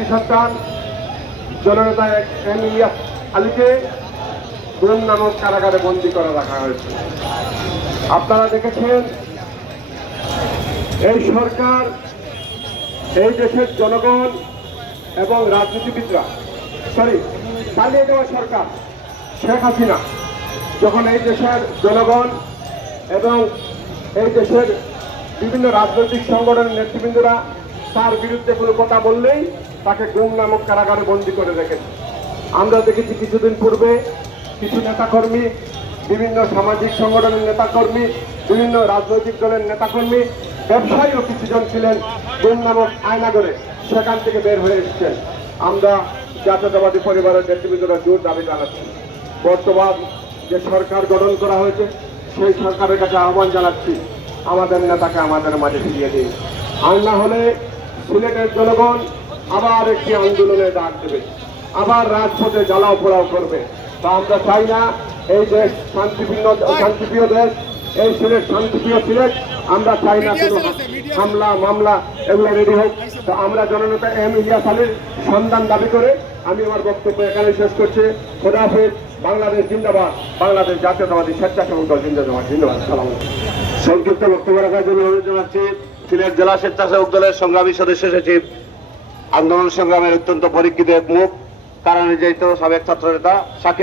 একটি সন্তান, জননেতা এম ইলিয়াস আলীকে গুম নামক কারাগারে বন্দী করে রাখা হয়েছে। আপনারা দেখেছেন, এই সরকার, এই দেশের জনগণ এবং রাজনীতিবিদরা সরি চালিয়ে দেওয়া সরকার শেখ হাসিনা, যখন এই দেশের জনগণ এবং এই দেশের বিভিন্ন রাজনৈতিক সংগঠনের নেতৃবৃন্দরা তার বিরুদ্ধে কোনো কথা বললেই তাকে গুম নামক কারাগারে বন্দী করে রেখেছে। আমরা দেখেছি কিছুদিন পূর্বে কিছু নেতাকর্মী, বিভিন্ন সামাজিক সংগঠনের নেতাকর্মী, বিভিন্ন রাজনৈতিক দলের নেতাকর্মী, ব্যবসায়ীও কিছুজন ছিলেন গুম নামক আয়নাগরে সেখান থেকে বের হয়ে এসেছেন। আমরা জাতীয়তাবাদী পরিবারের নেতৃবৃন্দরা জোর দাবি জানাচ্ছি। বর্তমান যে সরকার গঠন করা হয়েছে, সেই সরকারের কাছে আহ্বান জানাচ্ছি, আমাদের নেতাকে আমাদের মাঝে ফিরিয়ে দিন। আর না হলে সিলেটের জনগণ আবার একটি আন্দোলনে ডাক দেবে আবার রাজপথে জ্বালাও পোড়াও করবে। তা আমরা চাই না এই দেশ শান্তিপূর্ণ শান্তিপ্রিয় দেশ এই সিলেট শান্তিপ্রিয় সিলেট আমরা চাই না কোনো হামলা মামলা এগুলো রেডি হোক। তো আমরা জননেতা এম ইলিয়াস আলীর সন্ধান দাবি করে আমি আমার বক্তব্য এখানে শেষ করছি। খোদাফেজ বাংলাদেশ জিন্দাবাদ বাংলাদেশ জাতীয়তাবাদী স্বেচ্ছাসেবক দল জিন্দাবাদ জিন্দাবাদ সালাম সংক্ষিপ্ত বক্তব্য রাখার জন্য অনুরোধ জানাচ্ছি সিলেট জেলা স্বেচ্ছাসেবক দলের সংগ্রামী সদস্য সচিব, আন্দোলন সংগ্রামের অত্যন্ত পরীক্ষিত মুখ কারণ নির্যাতিত সাবেক ছাত্র নেতা সাকিব